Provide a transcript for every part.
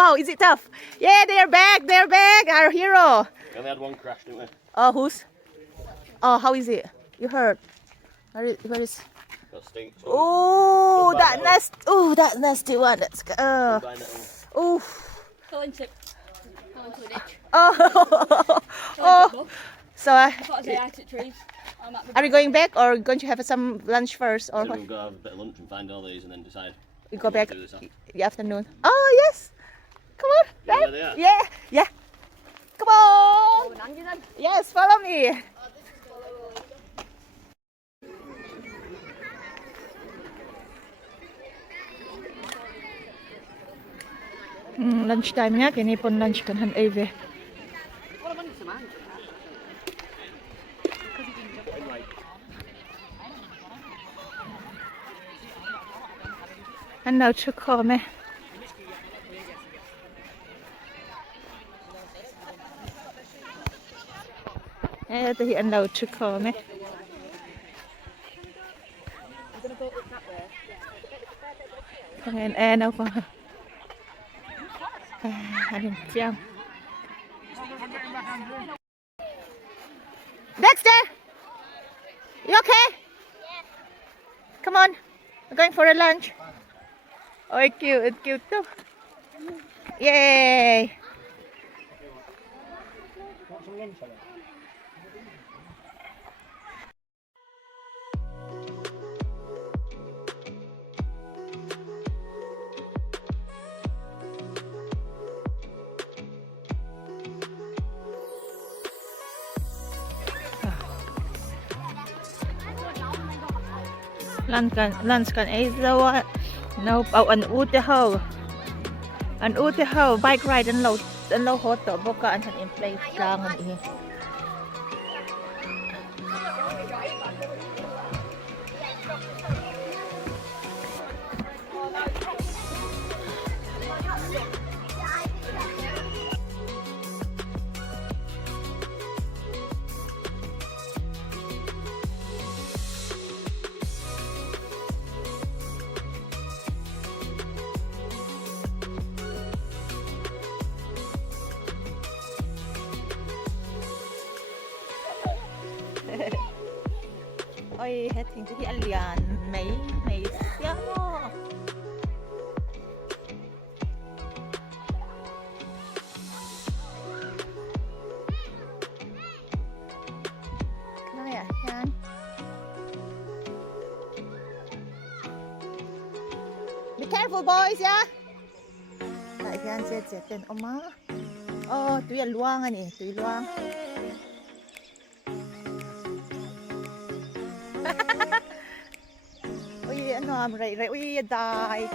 wow, is it tough? Yeah, they're back, our hero. We only had one crash, didn't we? Oh, who's? Oh, how is it? You heard? Where is? Got stink. Oh, that nasty one. That's oh. Fell into a ditch. Oh, oh. So, I thought I took trees. are you going back or going to have some lunch first, or So what? we'll go have a bit of lunch and find all these and then decide. You go back Do this after. the afternoon. Oh yes. Come on. You know where they are? Yeah. Come on. Yes, follow me. Lunch time nga, kini pon lunch kan han Ave. Anh nào chưa có mẹ. Ê, tôi anh nào chưa có mẹ. Không em đâu có. Anh infiam. Dexter, you okay? Yeah. Come on, we're going for a lunch. Oh, cute too. Yay! Lunch kan ấy đâu ạ? Nấu bảo ăn út te hao bike ride anh lâu hot tổ bốc anh thành em play lang anh ấy. Ôi, hết thì cái anh liền mấy xéo đó. Đây à, Yan. Be careful, boys, yeah. Tại Yan sẽ tên ông má. Tụi anh luang anh nè, tụi luang. Ui, ano am ray, ui, die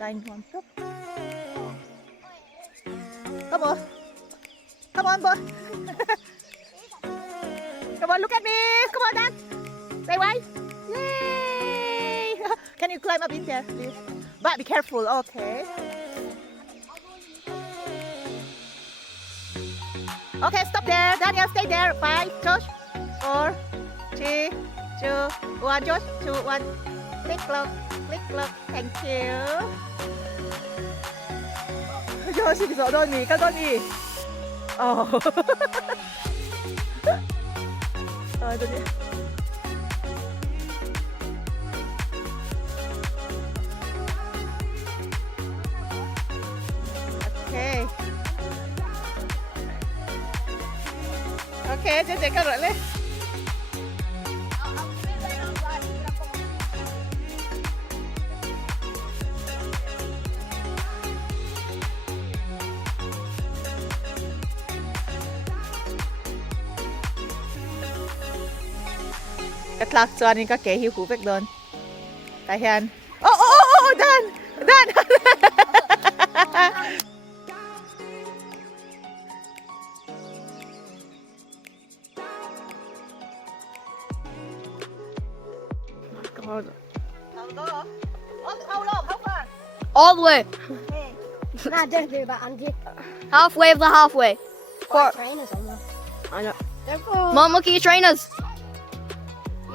one top. Come on, boy. Come on, look at me. Come on, Dan. Say why. Yay! Can you climb up in there, please? But be careful, okay? Okay, stop there. Daniel, stay there. 5, Josh. 4, 3, 2, 1, Josh. 2, 1. Click look. Thank you. Josh, cái giỏ đôi mì, các con mì. Oh. Rồi, tôi đi. Okay. Okay, chơi các bạn lên. Cái lạc cho nên các kẻ hiu cú vết đơn. Tại hiện. Dan. How long? How far? All the way. Nah, don't do that, Andy. Halfway of the halfway. Got trainers on there. I know. Therefore, Mom, look at your trainers.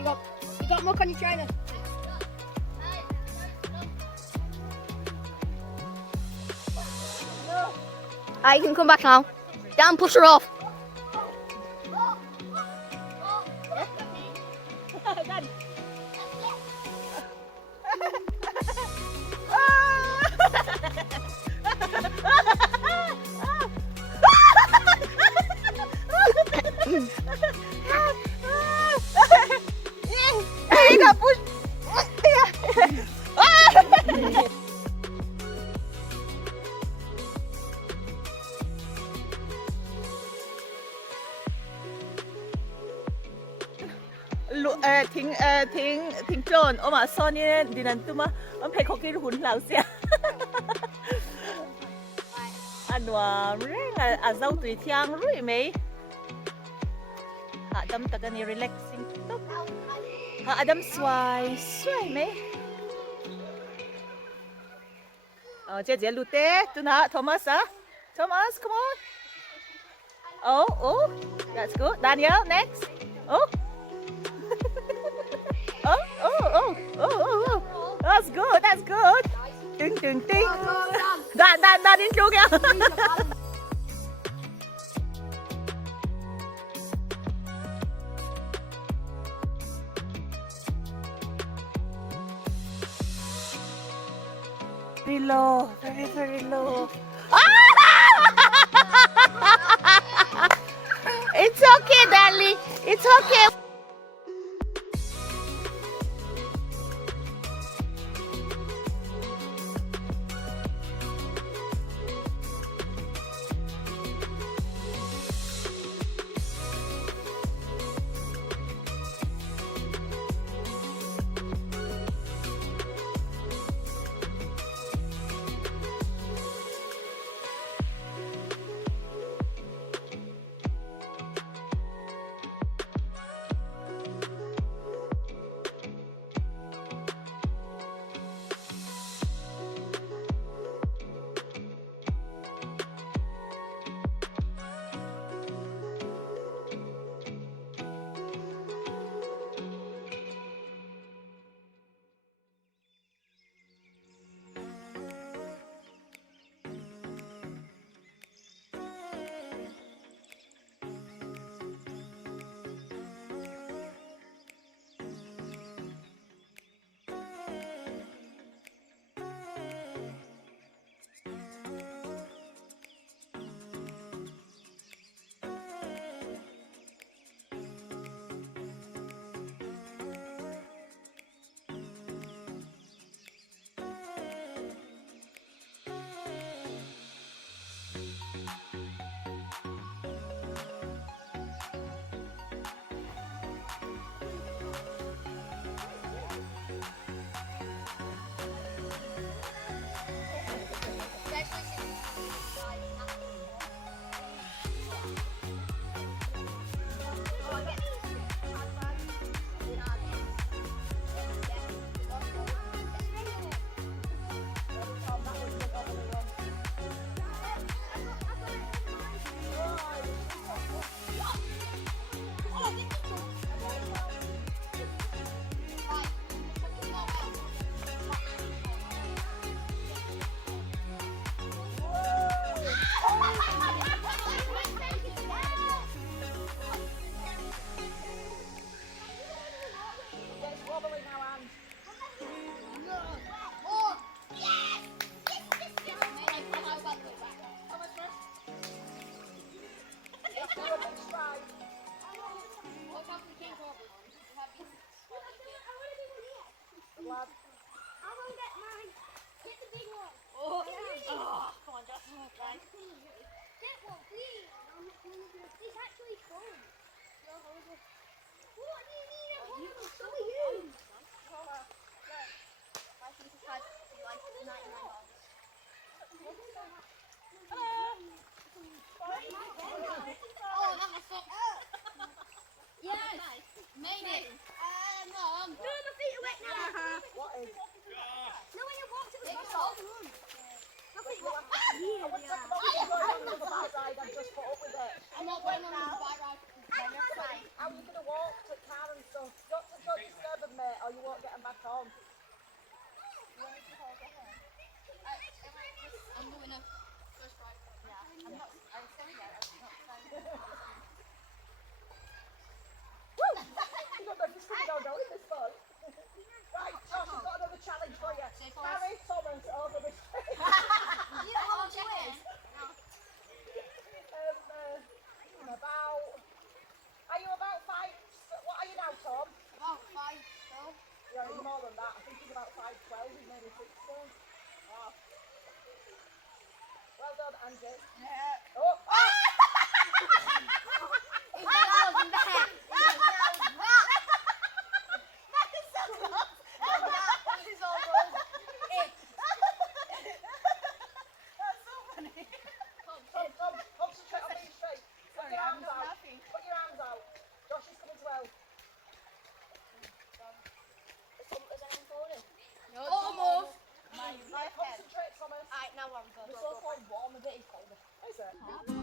you got muck on your trainers. You can come back now. Dan, push her off. Dan. Ina push. Thỉnh trồn ôm mà son như đi năn tụi mà ông phải có cái hùn lão xia anh hòa rất là dâu tùy thiang rồi mấy Adam ta cái này relaxing tốt Adam xoay mấy姐录的tu na Thomas Thomas come on oh that's good Daniel next oh that's good Ding ding ding Dan in chung kìa very low very low it's okay darling it's okay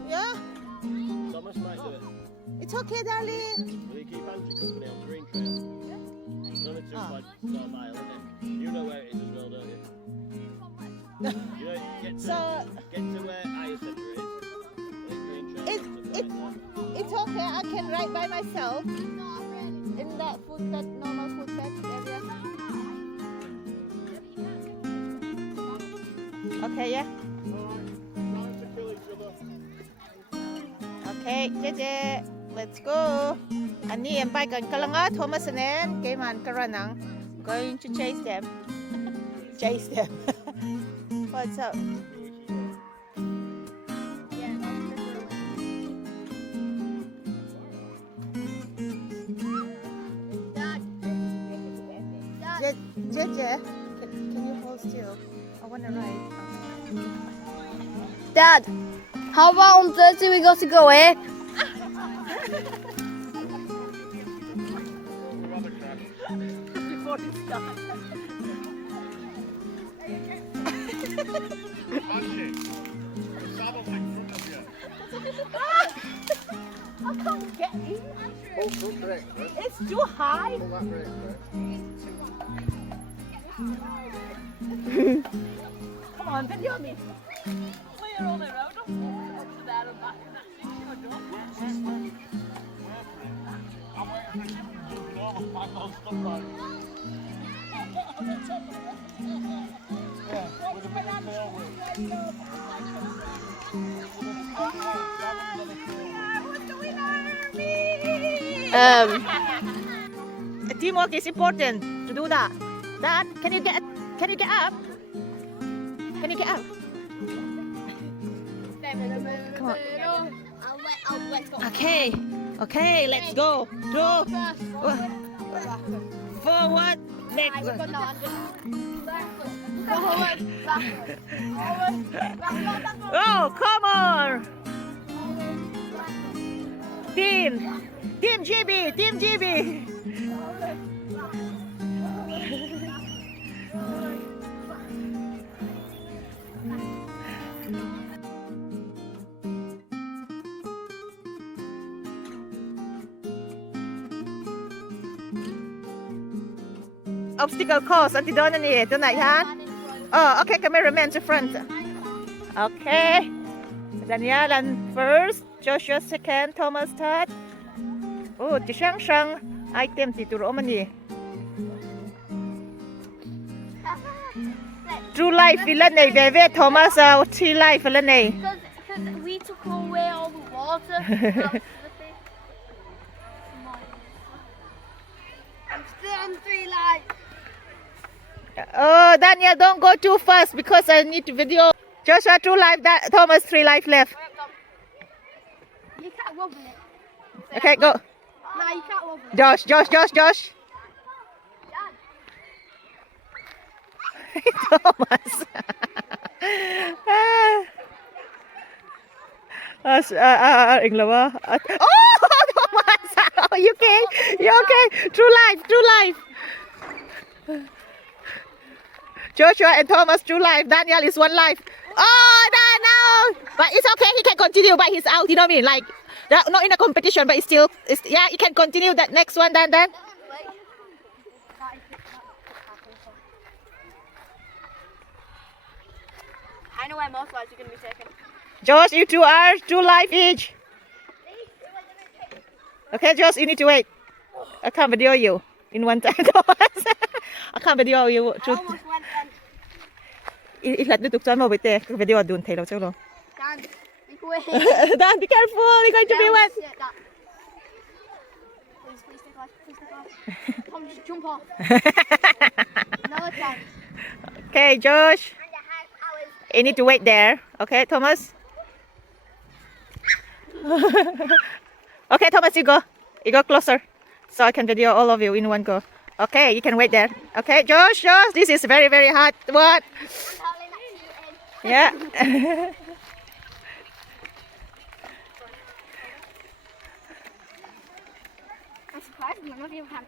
Yeah, Thomas might do it. it's okay, darling. Will you keep Andrew company on Green Trail? It's only two Ah. sort of mile, isn't it? You know where it is as well, don't you? You know, get to where Eye Centre is. And then Green Trail. It- to it- right there. It's okay, I can ride by myself in that footpath, normal footpath area. Okay, yeah. Time to kill each other. Okay, Jeje, let's go. Ani em pai kan kalanga Thomas and kay man karanang going to chase them. Chase them. What's up? Jeje, can you hold still? I want to ride. Dad, how about on Thursday we got to go here? Before it starts. I can't get in. It's too high. Come on, video me. Clear all the road. Up to there and back, and that's it. You're done. Teamwork is important to do that. Dad, can you get up? Can you get up? Come on. Let's go. Okay, let's go. Go. Forward. Next. Oh, come on. Team GB. Obstacle course อันที่โดนนั่นนี่ตัวไหนคะโอเค cameraman to front okay Daniel and first Joshua second Thomas third จะช่างitem ติดตัวมันนี่ True life ฟิลเลนเวThomas True life ฟิลเลน Because we took away all the water. I'm still on 3 lights. Oh, Daniel, don't go too fast because I need to video. Joshua, 2 life. Thomas, 3 life left. You can't wobble it. Okay, go. No, you can't wobble it. Josh. Thomas. Oh, Thomas. You okay? You okay? True life. Joshua and Thomas, true life. Daniel is 1 life. Oh, no. But it's okay. He can continue, but he's out. You know what I mean? Like, not in a competition, but yeah, he can continue that next one, Dan. I know where most lights are going to be taken. Josh, you 2 are 2 life each. Okay, Josh, you need to wait. I can't video you in one time, Thomas. I can't video you. I almost went then. Ilat du tuksan mo bite video dun thay lo chalo. Dan, be quick. Dan, be careful. You're going to be wet. Please take off. Tom, just jump off. Another chance. Okay, Josh. You need to wait there. Okay, Thomas. Okay, Thomas, you go. You go closer, so I can video all of you in one go. Okay, you can wait there. Okay, Josh, this is very, very hard. What? Yeah. I'm surprised none of you have,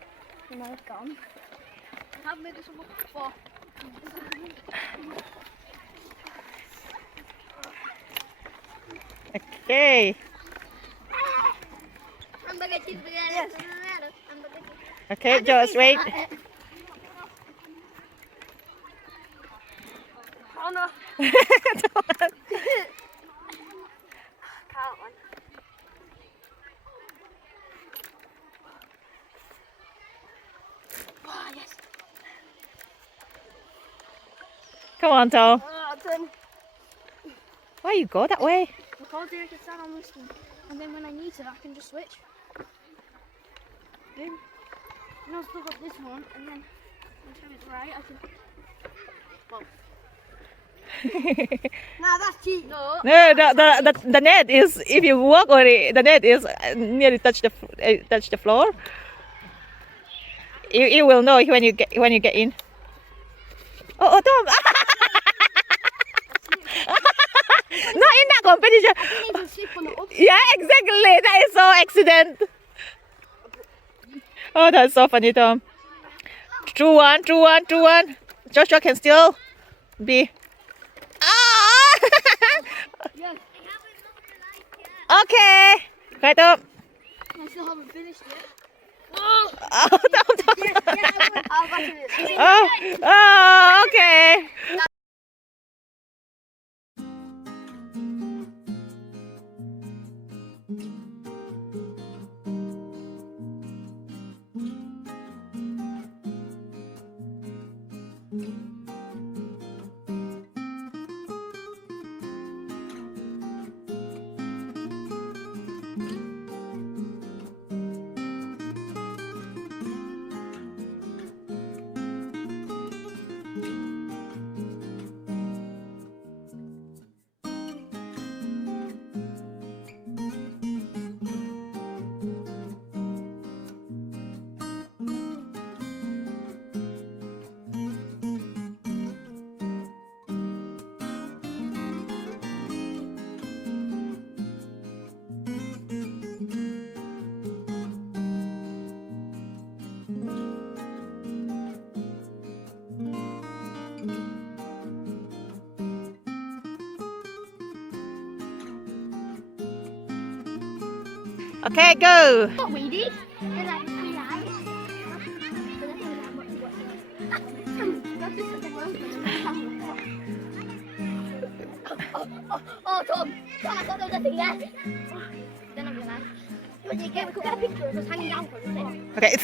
gone. I have made this one before. Okay. Hamburger, cheeseburger. Yes. Okay, Josh, wait. Oh no. Thomas. Can't one. Oh, yes. Come on, Tom. Oh, done. Why you go that way? Because there is a stand on this one. And then when I need to, I can just switch. Boom. And I'll still got this one, and then until it's right, I can. Well. Nah, that's cheap. No. No, the net is, if you walk on it, the net is nearly touch the floor. You will know when you get in. Oh, Tom! Not in that competition. I didn't even slip on the up. Yeah, exactly. That is so accident. Oh, that's so funny, Tom. True one. Joshua can still be. Ah! Yes. Okay. Okay, Tom. I still haven't finished yet. Oh, Tom. Yeah, I will. I'll back to this. Oh, okay. Okay, go. Not weedy. They're like 3 eyes. Oh, Tom, I thought there was a thing there. Then I realised. When you get, we could get a picture of us hanging down for a minute. Okay,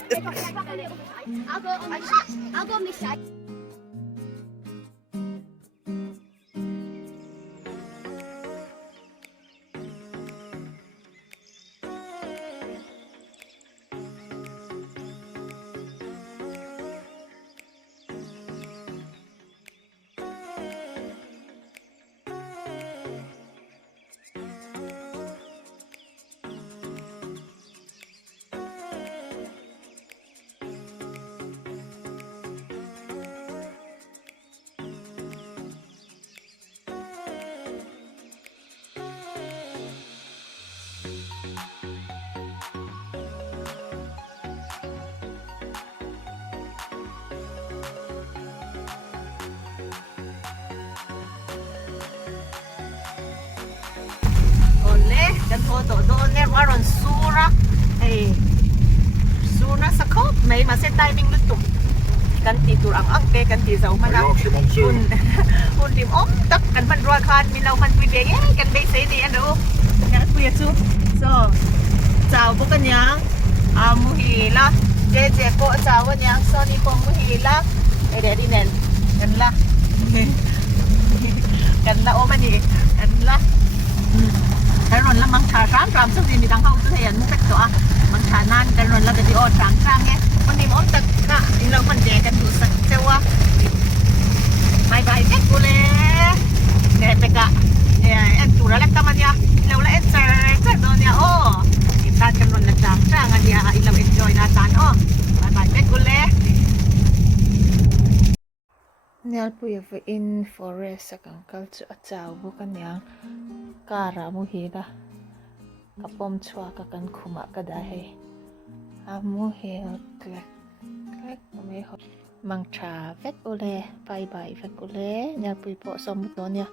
I'll go on this side. I'll go on this side. Oleh dan foto doon meron surak surak sakop may masih timing luto kan tidur ang angke kan tizaw mana un lim om tak kan man roi kan minaw kan pwede kan bay say ni ano kan kuya tu so chào bố kan yang muhila je ko chào kan yang so ni ko muhila để đi nè kan la o mani kan la cái rồi là mang trà rán làm sao gì mình đang không thấy anh muốn cách đó mang trà nan cái rồi là cái điều trắng trắng nghe con đi món tật cả lâu mình để cái đủ sạch theo bye bye kết cô lê để tất cả em chủ đã làm tâm anh nha lâu là em chơi chơi rồi nha nga niya ilaw enjoy na tan oh. Bye bye bet ule. Nial po yung in forest sa kang kalso at sao bukan yang kara mo higa. Kapom chua ka kan kuma ka dahi. Amu higa klek klek may ho. Mang cha vet ule bye bye vet ule nial po po somut no niya.